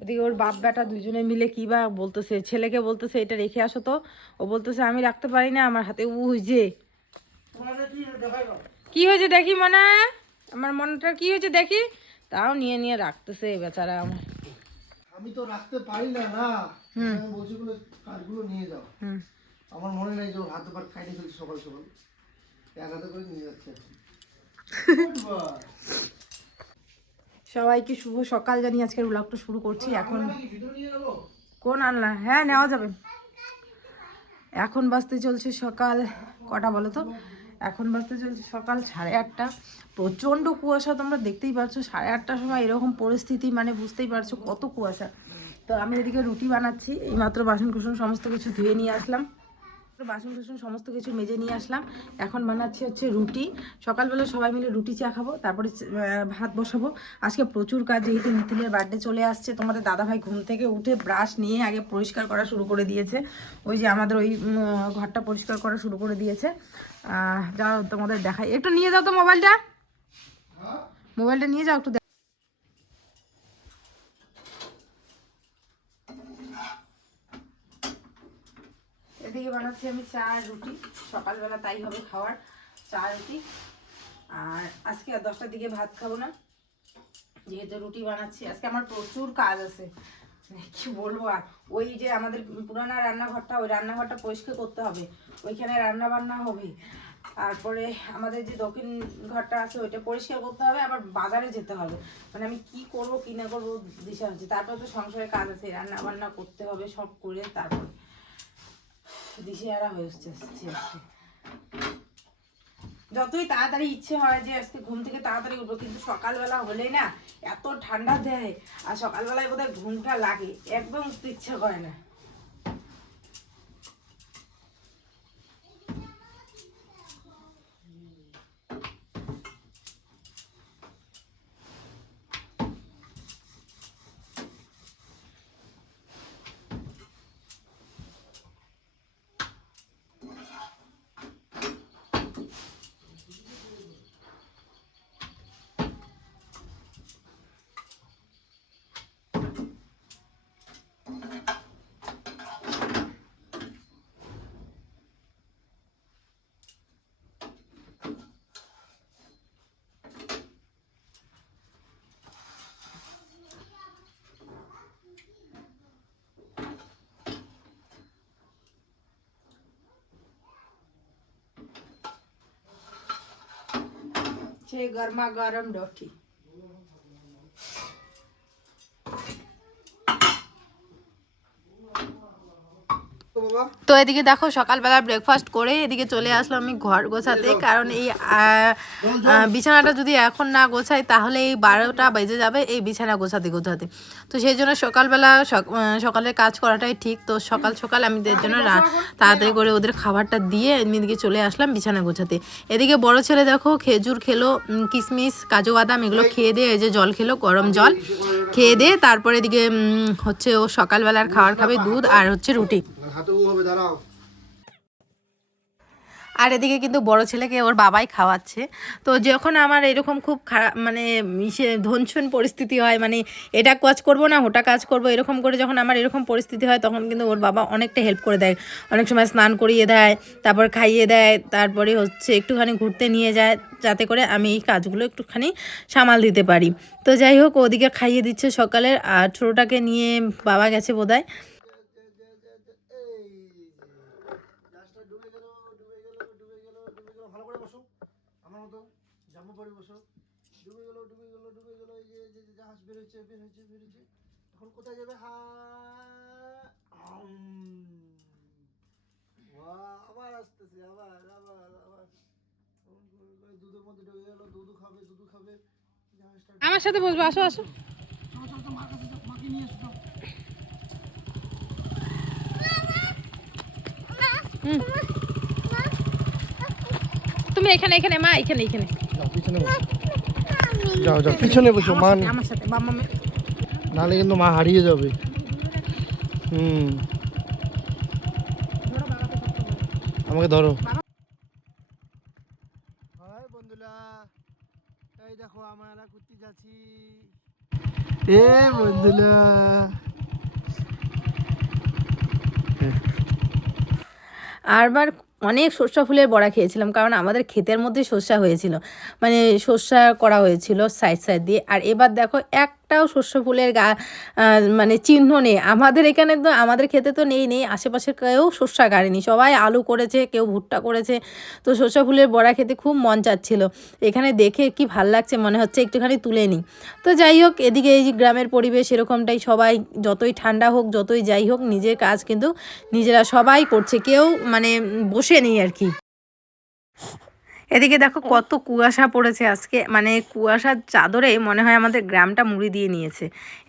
ওদিকে ওর বাপ বেটা দুজনে মিলে কি বা বলতেছে, ছেলেকে বলতেছে এটা রেখে আসো তো, ও বলতেছে আমি রাখতে পারি না, আমার হাতে যে কি হয়েছে দেখি মনা, আমার মনটা কি হয়েছে দেখি, তাও নিয়ে নিয়ে রাখতেছে বেচারা। আমার আমি তো রাখতে পারি না না, আমি বলছি বলে কার্ডগুলো নিয়ে যাও। আমার মনে নেই যে ওর হাতে পার খাইতে ফেলছি সকাল সকাল, এক হাতে করে নিয়ে যাচ্ছে। সবাইকে শুভ সকাল জানিয়ে আজকের ব্লগটা শুরু করছি। এখন কোন আনলা? হ্যাঁ নেওয়া যাবে। এখন বাজতে চলছে সকাল কটা বলো তো? এখন বাজতে চলছে সকাল 8:30। প্রচণ্ড কুয়াশা, তোমরা দেখতেই পাচ্ছ 8:30টার সময় এরকম পরিস্থিতি, মানে বুঝতেই পারছো কত কুয়াশা। তো আমি এদিকে রুটি বানাচ্ছি, এইমাত্র বাসন কুসন সমস্ত কিছু ধুয়ে নিয়ে আসলাম, বাসন কুসন সমস্ত কিছু মেজে নিয়ে আসলাম। এখন বানাচ্ছি হচ্ছে রুটি। সকালবেলা সবাই মিলে রুটি চা খাবো, তারপরে ভাত বসাবো। আজকে প্রচুর কাজ, যেহেতু মিথিলের বার্থডে চলে আসছে। তোমাদের দাদাভাই ঘুম থেকে উঠে ব্রাশ নিয়ে আগে পরিষ্কার করা শুরু করে দিয়েছে, ওই যে আমাদের ওই ঘরটা পরিষ্কার করা শুরু করে দিয়েছে। যাও তোমাদের দেখাই, একটু নিয়ে যাও তো মোবাইলটা, মোবাইলটা নিয়ে যাও একটু। এদিকে বানাচ্ছি আমি চা আর রুটি, সকালবেলা তাই হবে খাওয়ার, চা রুটি। আর আজকে আর 10টার দিকে ভাত খাবো না, যেহেতু রুটি বানাচ্ছি। আজকে আমার প্রচুর কাজ আছে, কি বলবো। আর ওই যে আমাদের পুরানা রান্নাঘরটা, ওই রান্নাঘরটা পরিষ্কার করতে হবে, ওইখানে রান্না বান্না হবে। তারপরে আমাদের যে দক্ষিণ ঘরটা আছে ওইটা পরিষ্কার করতে হবে, আবার বাজারে যেতে হবে। মানে আমি কি করব কি না করবো দিশা হচ্ছে। তারপরে তো সংসারের কাজ আছে, রান্না বান্না করতে হবে, সব করে তারপর দিশেহারা হয়ে আসছে আজকে। যতই তাড়াতাড়ি ইচ্ছে হয় যে আজকে ঘুম থেকে তাড়াতাড়ি উঠবো, কিন্তু সকালবেলা হলে না এত ঠান্ডা দেয়, আর সকালবেলায় বোধহয় ঘুমটা লাগে, একদম উঠতে ইচ্ছে করে না। সে গরমা গরম রুটি। তো এদিকে দেখো সকালবেলা ব্রেকফাস্ট করে এদিকে চলে আসলাম আমি ঘর গোছাতে, কারণ এই বিছানাটা যদি এখন না গোছাই তাহলে এই 12টা বেজে যাবে এই বিছানা গোছাতে গোছাতে। তো সেই জন্য সকালবেলা সকালের কাজ করাটাই ঠিক। তো সকাল সকাল আমি এদের জন্য তাড়াতাড়ি করে ওদের খাবারটা দিয়ে এদিকে চলে আসলাম বিছানা গোছাতে। এদিকে বড় ছেলে দেখো খেজুর খেলো, কিশমিশ কাজু বাদাম এগুলো খেয়ে দিয়ে এই যে জল খেলো, গরম জল খেয়ে দিয়ে তারপরে এদিকে হচ্ছে ও সকালবেলার খাবার খাবে, দুধ আর হচ্ছে রুটি। আর এদিকে কিন্তু বড় ছেলেকে ওর বাবাই খাওয়াচ্ছে। তো যখন আমার এরকম খুব খারাপ মানে ধনছন পরিস্থিতি হয়, মানে এটা কাজ করব না ওটা কাজ করব এরকম করে যখন আমার এরকম পরিস্থিতি হয়, তখন কিন্তু ওর বাবা অনেকটা হেল্প করে দেয়। অনেক সময় স্নান করিয়ে দেয়, তারপর খাইয়ে দেয়, তারপরে হচ্ছে একটুখানি ঘুরতে নিয়ে যায়, যাতে করে আমি এই কাজগুলো একটুখানি সামাল দিতে পারি। তো যাই হোক, ওদিকে খাইয়ে দিচ্ছে সকালের, আর ছোটোটাকে নিয়ে বাবা গেছে বোধহয়। কোথায় যাবে? আবার আসতেছে, আবার আবার আবার দুধের মধ্যে ঢুকে গেল, দুধু খাবে দুধু খাবে। আমার সাথে বসবো, আসো আসো। মাকে নিয়ে এসো। তুমি এখানে এখানে মা, এখানে এখানে যাও যাও পিছনে বসো মা, আমার সাথে বাবা, নাহলে কিন্তু মা হারিয়ে যাবে। আমাকে ধরো। হাই বন্ধুরা, এই দেখো আমরা ঘুরতে যাচ্ছি। এ বন্ধুরা, আরবার অনেক সর্ষা ফুলের বড়া খেয়েছিলাম, কারণ আমাদের ক্ষেতের মধ্যে সর্ষা হয়েছিল, মানে সর্ষা করা হয়েছিল সাইড সাইড দিয়ে। আর এবার দেখো একটাও সর্ষা ফুলের মানে চিহ্ন নেই আমাদের এখানে, তো আমাদের ক্ষেতে তো নেই, আশেপাশে কেউ সর্ষা গাড়েনি, সবাই আলু করেছে, কেউ ভুট্টা করেছে। তো সর্ষা ফুলের বড়া খেতে খুব মন চাচ্ছিল, এখানে দেখে কি ভাল লাগছে, মনে হচ্ছে একটুখানি তুলে নিই। তো যাই হোক, এদিকে এই যে গ্রামের পরিবেশ এরকমটাই, সবাই যতই ঠান্ডা হোক যতই যাই হোক নিজের কাজ কিন্তু নিজেরা সবাই করছে, কেউ মানে বসে নেই আর কি। এদিকে দেখো কত কুয়াশা পড়েছে আজকে, মানে কুয়াশার চাদরে মনে হয় আমাদের গ্রামটা মুড়ি দিয়ে নিয়েছে,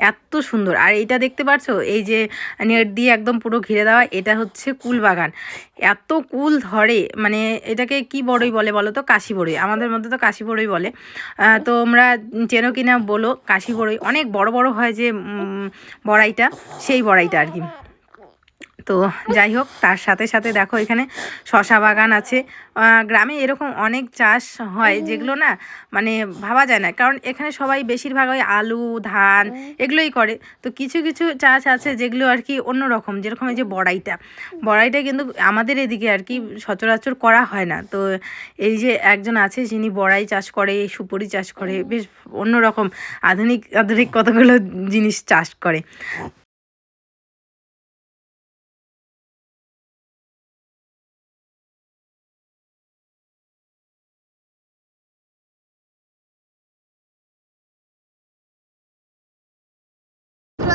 এত সুন্দর। আর এইটা দেখতে পাচ্ছো, এই যে নেট দিয়ে একদম পুরো ঘিরে দেওয়া, এটা হচ্ছে কুল বাগান, এত কুল ধরে, মানে এটাকে কি বড়ই বলে বলো তো? কাশি বড়ই, আমাদের মধ্যে তো কাশি বড়ই বলে। তোমরা চেনো কিনা বলো, কাশি বড়ই অনেক বড় বড় হয় যে বড়াইটা, সেই বড়াইটা আর কি। তো যাই হোক, তার সাথে সাথে দেখো এখানে শশা বাগান আছে। গ্রামে এরকম অনেক চাষ হয় যেগুলো না মানে ভাবা যায় না, কারণ এখানে সবাই বেশিরভাগ ওই আলু ধান এগুলোই করে। তো কিছু কিছু চাষ আছে যেগুলো আর কি অন্যরকম, যেরকম এই যে বড়াইটা কিন্তু আমাদের এদিকে আর কি সচরাচর করা হয় না। তো এই যে একজন আছে যিনি বড়াই চাষ করে, সুপুরি চাষ করে, বেশ অন্যরকম আধুনিক আধুনিক কতগুলো জিনিস চাষ করে।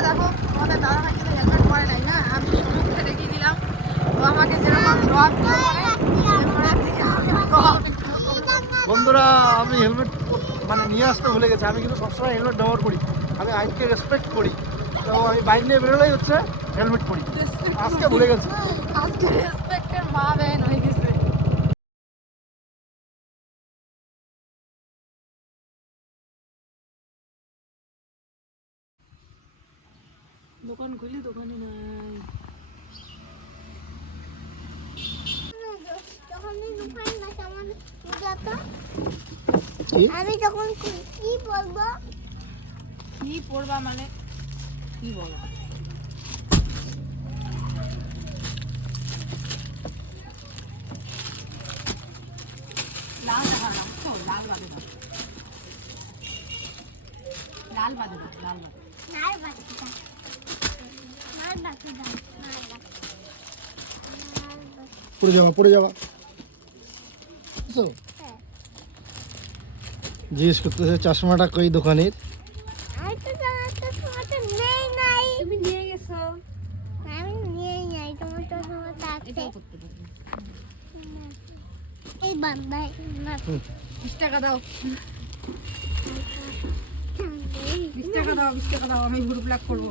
দেখো আমাদের দাদা ভাই কিন্তু হেলমেট পরে নাই, না আমি সমুদ্রে দেখিয়ে দিলাম, ও আমাকে যেরকম ড্রপ বন্ধুরা, আমি হেলমেট মানে নিয়ে আসতে ভুলে গেছি। আমি কিন্তু সবসময় হেলমেট ব্যবহার করি, আমি আইনকে রেসপেক্ট করি। তো আমি বাইক নিয়ে বেরোলেই হচ্ছে হেলমেট পরি, আজকে ভুলে গেছি। আজকে রেসপেক্টের মা বেন হয়ে গেছে। দোকান খুলি, দোকানে নাই। আমি তখন কি বলবো? কি পড়বা মানে কি বলো? লাল দেখা না তো, লাল বাদে দাও, লাল বাদে দাও, লাল বাদে। লাল বাতি দাও, লাল বাতি দাও, লাল বাতি। পড়ে যাওয়া বুঝছো? জিজ্ঞেস করতেছে চশমাটা কই দোকানের। আমি তো চশমাটা নেই নাই। তুমি নিয়ে গেছো? আমি নিয়ে নাই, তোমার চশমাটা আছে। এটাই করতে পারবে। এই বান্দাই 20 টাকা দাও, 20 টাকা দাও, 20 টাকা দাও, আমি গ্রুপ লাগ করবো।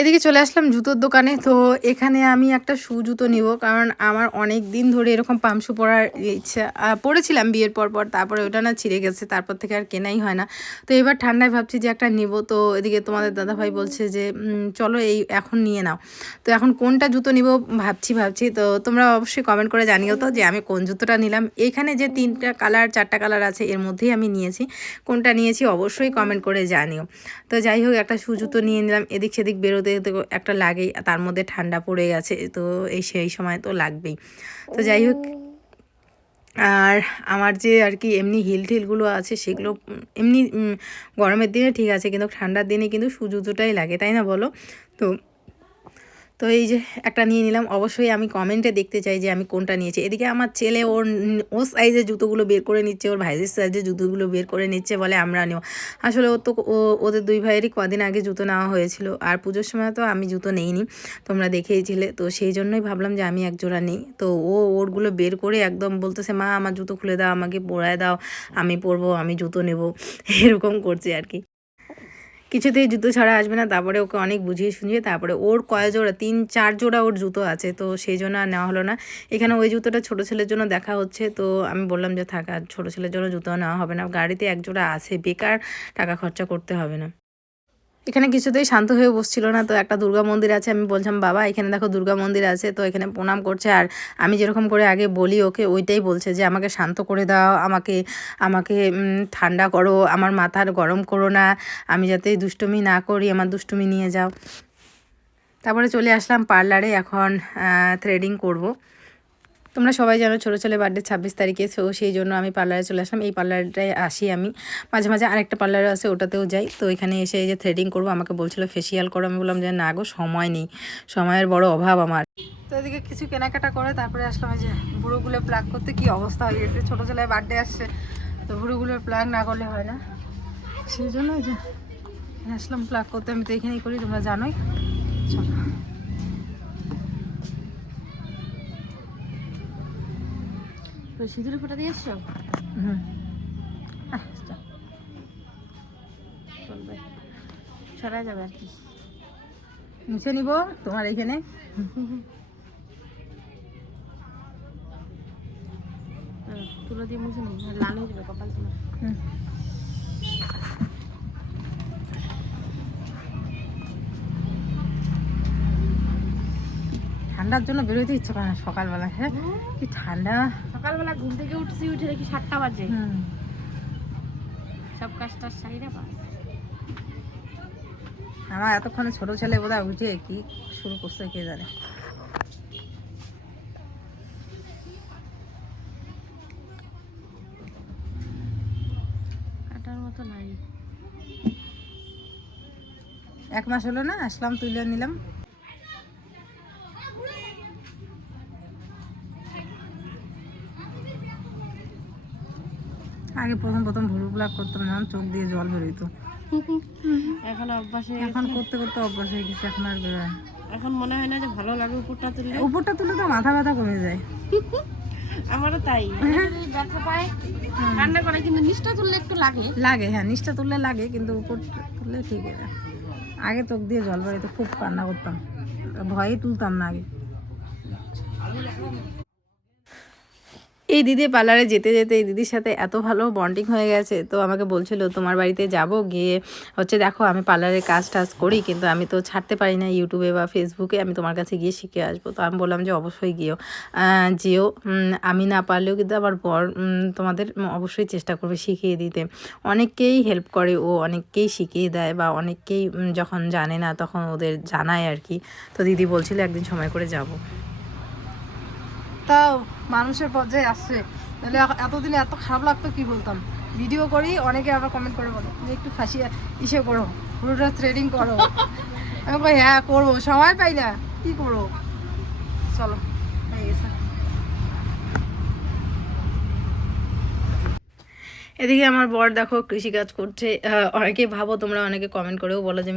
এদিকে চলে আসলাম জুতোর দোকানে। তো এখানে আমি একটা শু জুতো নিব, কারণ আমার অনেক দিন ধরে এরকম পাম শু পরার ইচ্ছা, পরেছিলাম বিয়ের পর, তারপরে ওটা না ছিঁড়ে গেছে, তারপর থেকে আর কেনাই হয় না। তো এবার ঠান্ডায় ভাবছি যে একটা নিব। তো এদিকে তোমাদের দাদাভাই বলছে যে চলো এই এখন নিয়ে নাও। তো এখন কোনটা জুতো নিব ভাবছি। তো তোমরা অবশ্যই কমেন্ট করে জানিও তো যে আমি কোন জুতোটা নিলাম। এখানে যে 3টা কালার 4টা কালার আছে এর মধ্যেই আমি নিয়েছি, কোনটা নিয়েছি অবশ্যই কমেন্ট করে জানিও। তো যাই হোক, একটা শু জুতো নিয়ে নিলাম, এদিক সেদিক বেরোতে তো একটা লাগেই, তার মধ্যে ঠান্ডা পড়ে গেছে, তো সেই সময় তো লাগবেই। তো যাই হোক, আর আমার যে আর কি এমনি হিল টিলগুলো আছে সেগুলো এমনি গরমের দিনে ঠিক আছে, কিন্তু ঠান্ডার দিনে কিন্তু শু জুতোটাই লাগে, তাই না বলো? তো তো এই যে একটা নিয়ে নিলাম। অবশ্যই আমি কমেন্টে দেখতে চাই যে আমি কোনটা নিয়েছি। এদিকে আমার ছেলে ওর সাইজের জুতোগুলো বের করে নিচ্ছে, ওর ভাইদের সাইজের জুতোগুলো বের করে নিচ্ছে, বলে আমরা নেব। আসলে ওদের দুই ভাইয়েরই কদিন আগে জুতো নেওয়া হয়েছিল, আর পুজোর সময় তো আমি জুতো নেইনি, তোমরা দেখেইছিলে। তো সেই জন্যই ভাবলাম যে আমি এক জোড়া নেই। তো ওরগুলো বের করে একদম বলতেছে, মা আমার জুতো খুলে দাও, আমাকে পরায় দাও, আমি পরবো, আমি জুতো নেব, এরকম করছে আর কি। কিছুতেই জুতো ছাড়া আসবে না। তারপরে ওকে অনেক বুঝিয়ে শুনিয়ে তারপরে ওর কয় জোড়া 3-4 জোড়া ওর জুতো আছে, তো সেই জন্য আর নেওয়া হলো না। এখানে ওই জুতোটা ছোটো ছেলের জন্য দেখা হচ্ছে, তো আমি বললাম যে থাক, আর ছোটো ছেলের জন্য জুতো নেওয়া হবে না, গাড়িতে এক জোড়া আছে, বেকার টাকা খরচা করতে হবে না। এখানে কিছুতেই শান্ত হয়ে বসছিল না। তো একটা দুর্গা মন্দির আছে, আমি বলছিলাম বাবা এখানে দেখো দুর্গা মন্দির আছে, তো এখানে প্রণাম করছে। আর আমি যেরকম করে আগে বলি ওকে, ওইটাই বলছে যে আমাকে শান্ত করে দাও, আমাকে আমাকে ঠান্ডা করো, আমার মাথার গরম করো না, আমি যাতে দুষ্টুমি না করি, আমার দুষ্টুমি নিয়ে যাও। তারপরে চলে আসলাম পার্লারে, এখন থ্রেডিং করব। তোমরা সবাই জানো ছোটো ছেলে বার্থডে 26 তারিখে, সো সেই জন্য আমি পার্লারে চলে আসলাম। এই পার্লারটায় আসি আমি মাঝে মাঝে, আরেকটা পার্লার আছে ওটাতেও যাই। তো এখানে এসে এই যে থ্রেডিং করবো, আমাকে বলছিল ফেসিয়াল করো, আমি বললাম যে না গো সময় নেই, সময়ের বড় অভাব আমার। তো এদিকে কিছু কেনাকাটা করে তারপরে আসলাম এই যে ভুরুগুলো প্লাগ করতে। কি অবস্থা হয়ে গেছে, ছোটো ছেলের বার্থডে আসছে, তো ভুরুগুলোর প্লাগ না করলে হয় না, সেই জন্য এই যে আসলাম প্লাগ করতে। আমি তো এখানেই করি, তোমরা জানোই। চলো সিঁদুরে ফোটা দিয়ে এসছো? চলবে, সরাই যাবে আর কি। মুছে নিব তোমার এইখানে। তুলো দিয়ে মুছে নিই, লাল হয়ে যাবে কপাল তোমার। ঠান্ডার জন্য বেরোতে ইচ্ছে করে না সকালবেলা। হ্যাঁ কি ঠান্ডা। সকালবেলা ঘুম থেকে উঠছি, উঠে দেখি 7টা বাজে। সব কাজটা সাইরা পাস। আমার এতক্ষণে ছোট ছেলে বোধহয় উঠে কি শুরু করছে কে জানে। কাটার মতো নাই। 1 মাস হলো না আসলাম, তুলে নিলাম। আগে প্রথম ভুরু প্লাগ করতাম না, চোখ দিয়ে জল বেরোইতো। এখন অভ্যাস হয়ে এখন করতে করতে অভ্যাস হয়ে গেছে, এখন আর বেরোয়। এখন মনে হয় না যে ভালো লাগে উপরটা তুললে। উপরটা তুলে তো মাথা ব্যথা কমে যায়। আমারও তাই, ব্যথা পায় রান্না করে, কিন্তু নিচটা তুললে একটু লাগে। লাগে, হ্যাঁ নিচটা তুললে লাগে, কিন্তু উপর তুললে ঠিক আছে। আগে চোখ দিয়ে জল বেরোতো, খুব কান্না করতাম, ভয়ে তুলতাম না আগে। এই দিদি পার্লারে যেতে যেতে এই দিদির সাথে এত ভালো বন্ডিং হয়ে গেছে। তো আমাকে বলছিল তোমার বাড়িতে যাব, গিয়ে হচ্ছে দেখো আমি পার্লারের কাজ টাজ করি, কিন্তু আমি তো ছাড়তে পারি না ইউটিউবে বা ফেসবুকে, আমি তোমার কাছে গিয়ে শিখে আসবো। তো আমি বললাম যে অবশ্যই যেও, আমি না পারলেও কিন্তু আমার বর তোমাদের অবশ্যই চেষ্টা করবে শিখিয়ে দিতে। অনেককেই হেল্প করে ও, অনেককেই শিখিয়ে দেয়, বা অনেককেই যখন জানে না তখন ওদের জানায় আর কি। তো দিদি বলছিল একদিন সময় করে যাব। তাও মানুষের পর্যায়ে আসছে, তাহলে এতদিনে এত খারাপ লাগতো কি বলতাম। ভিডিও করি, অনেকে আবার কমেন্ট করে বলে যে একটু ফাঁসিয়ে ইসে করো, পুরোটা থ্রেডিং করো। আমি বলি হ্যাঁ করবো, সময় পাই না, কী করবো। চলো হয়ে গেছে। এদিকে আমার বর দেখো কৃষিকাজ করছে। অনেকে ভাবো তোমরা, অনেকে কমেন্ট করেও বলো যে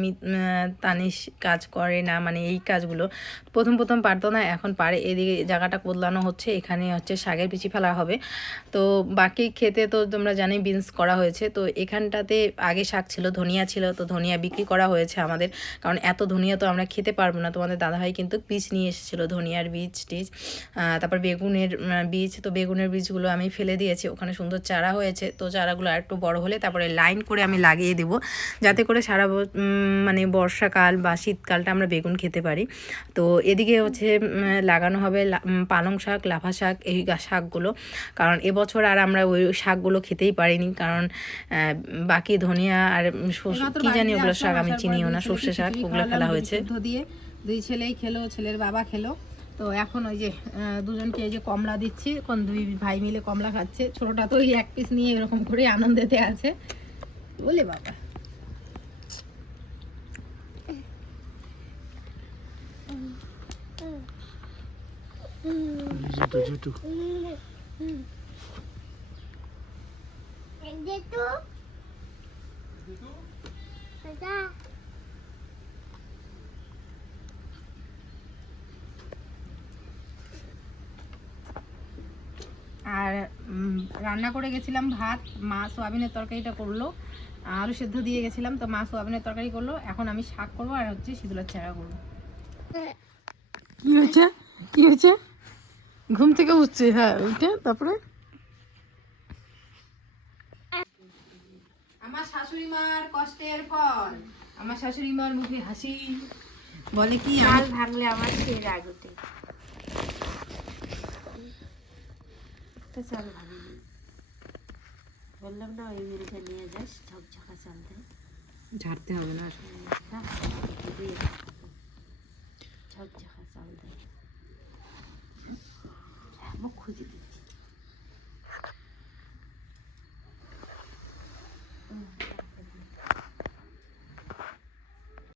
তানিশ কাজ করে না, মানে এই কাজগুলো প্রথম পারতো না, এখন পারে। এদিকে জায়গাটা কোদলানো হচ্ছে, এখানে হচ্ছে শাকের বিচি ফেলা হবে। তো বাকি খেতে তো তোমরা জানোই বিনস করা হয়েছে। তো এখানটাতে আগে শাক ছিল, ধনিয়া ছিল, তো ধনিয়া বিক্রি করা হয়েছে আমাদের, কারণ এত ধনিয়া তো আমরা খেতে পারবো না। তোমাদের দাদাভাই কিন্তু বীজ নিয়ে এসেছিলো, ধনিয়ার বীজ টিজ, তারপর বেগুনের বীজ। তো বেগুনের বীজগুলো আমি ফেলে দিয়েছি, ওখানে সুন্দর চারা হয়েছে। তো চারাগুলো আর একটু বড় হলে তারপরে লাইন করে আমি লাগিয়ে দেবো, যাতে করে সারা মানে বর্ষাকাল বা শীতকালটা আমরা বেগুন খেতে পারি। তো এদিকে হচ্ছে লাগানো হবে পালং শাক, লাফা শাক, এই শাকগুলো, কারণ এবছর আর আমরা ওই শাকগুলো খেতেই পারিনি, কারণ বাকি ধনিয়া আর কি জানি ওগুলো শাক আমি চিনিও না, সর্ষে শাক ওগুলো ফেলা হয়েছে। দিয়ে 2 ছেলেই খেলো, ছেলের বাবা খেলো। তো এখন ওই যে দুজনকে এই যে কমলা দিচ্ছি, কোন 2 ভাই মিলে কমলা খাচ্ছে। ছোটটা তো ওই 1 পিস নিয়ে এরকম করে আনন্দেতে আছে, বলে বাবা। আর রান্না করে গেছিলাম ভাত, মা সোয়াবিনের তরকারিটা করলো, আলু সেদ্ধ দিয়ে গেছিলাম, তো মা সোয়াবিনের তরকারি করলো। এখন আমি শাক করবো আর হচ্ছে সিঁদুরের চারা করবো। কি হয়েছে, কি হয়েছে? ঘুম থেকে উঠছে, হ্যাঁ উঠে তারপরে আমার শাশুড়ি মার কষ্টের ফল। আমার শাশুড়ি মার মুখে হাসি, বলে কি চাল ভাঙলে আমার সেই রাগ ওঠে। একটা চাল ভাঙিনি, বললাম না ওই মেরেটা নিয়ে যাস, ঝকঝকা চাল দেয়। ঝাড়তে হবে না, না, ঝকঝকা চাল দেয়। মুখ খুঁজে দিচ্ছি।